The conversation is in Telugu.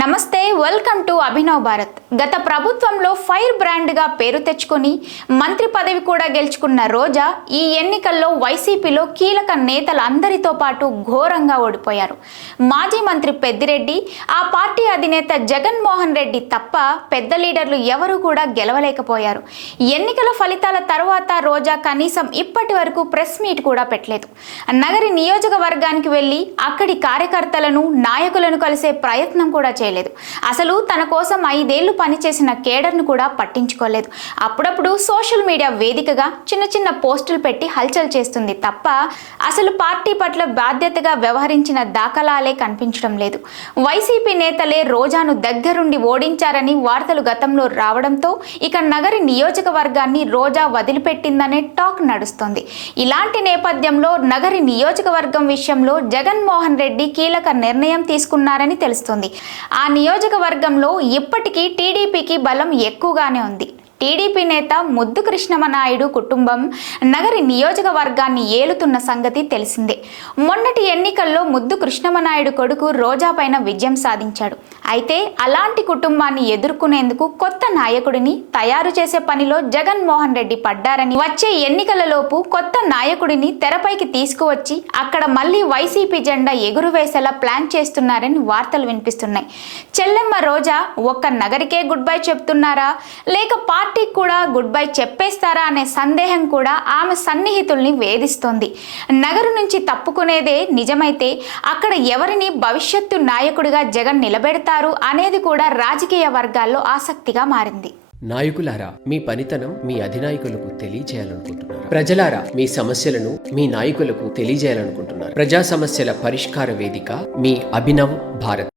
నమస్తే, వెల్కమ్ టు అభినవ్ భారత్. గత ప్రభుత్వంలో ఫైర్ బ్రాండ్గా పేరు తెచ్చుకొని మంత్రి పదవి కూడా గెలుచుకున్న రోజా ఈ ఎన్నికల్లో వైసీపీలో కీలక నేతలందరితో పాటు ఘోరంగా ఓడిపోయారు. మాజీ మంత్రి పెద్దిరెడ్డి, ఆ పార్టీ అధినేత జగన్మోహన్ రెడ్డి తప్ప పెద్ద లీడర్లు ఎవరూ కూడా గెలవలేకపోయారు. ఎన్నికల ఫలితాల తర్వాత రోజా కనీసం ఇప్పటి వరకు ప్రెస్ మీట్ కూడా పెట్టలేదు. నగరి నియోజకవర్గానికి వెళ్ళి అక్కడి కార్యకర్తలను, నాయకులను కలిసే ప్రయత్నం కూడా చేయలేదు. అసలు తన కోసం 5 ఏళ్లు పనిచేసిన కేడర్ను కూడా పట్టించుకోలేదు. అప్పుడప్పుడు సోషల్ మీడియా వేదికగా చిన్న చిన్న పోస్టులు పెట్టి హల్చల్ చేస్తుంది తప్ప అసలు పార్టీ పట్ల బాధ్యతగా వ్యవహరించిన దాఖలాలే కనిపించడం లేదు. వైసీపీ నేతలే రోజాను దగ్గరుండి ఓడించారని వార్తలు గతంలో రావడంతో ఇక నగరి నియోజకవర్గాన్ని రోజా వదిలిపెట్టిందనే టాక్ నడుస్తోంది. ఇలాంటి నేపథ్యంలో నగరి నియోజకవర్గం విషయంలో జగన్మోహన్ రెడ్డి కీలక నిర్ణయం తీసుకున్నారని తెలుస్తోంది. ఆ నియోజకవర్గంలో ఇప్పటికీ టీడీపీకి బలం ఎక్కువగానే ఉంది. టీడీపీ నేత ముద్దు కృష్ణమనాయుడు కుటుంబం నగరి నియోజకవర్గాన్ని ఏలుతున్న సంగతి తెలిసిందే. మొన్నటి ఎన్నికల్లో ముద్దు కృష్ణమనాయుడు కొడుకు రోజా పైన విజయం సాధించాడు. అయితే అలాంటి కుటుంబాన్ని ఎదుర్కొనేందుకు కొత్త నాయకుడిని తయారు చేసే పనిలో జగన్మోహన్ రెడ్డి పడ్డారని, వచ్చే ఎన్నికలలోపు కొత్త నాయకుడిని తెరపైకి తీసుకువచ్చి అక్కడ మళ్ళీ వైసీపీ జెండా ఎగురువేసేలా ప్లాన్ చేస్తున్నారని వార్తలు వినిపిస్తున్నాయి. చెల్లెమ్మ రోజా ఒక్క నగరికే గుడ్ బై చెప్తున్నారా, లేక పార్టీకి కూడా గుడ్ బై చెప్పేస్తారా అనే సందేహం కూడా ఆమె సన్నిహితుల్ని వేధిస్తోంది. నగరు నుంచి తప్పుకునేదే నిజమైతే అక్కడ ఎవరిని భవిష్యత్తు నాయకుడిగా జగన్ నిలబెడతారు అనేది కూడా రాజకీయ వర్గాల్లో ఆసక్తిగా మారింది. నాయకులారా, మీ పనితనం మీ అధినాయకులకు తెలియజేయాలనుకుంటున్నారు. ప్రజలారా, మీ సమస్యలను మీ నాయకులకు తెలియజేయాలనుకుంటున్నారు. ప్రజా సమస్యల పరిష్కార వేదిక మీ అభినవ్ భారత్.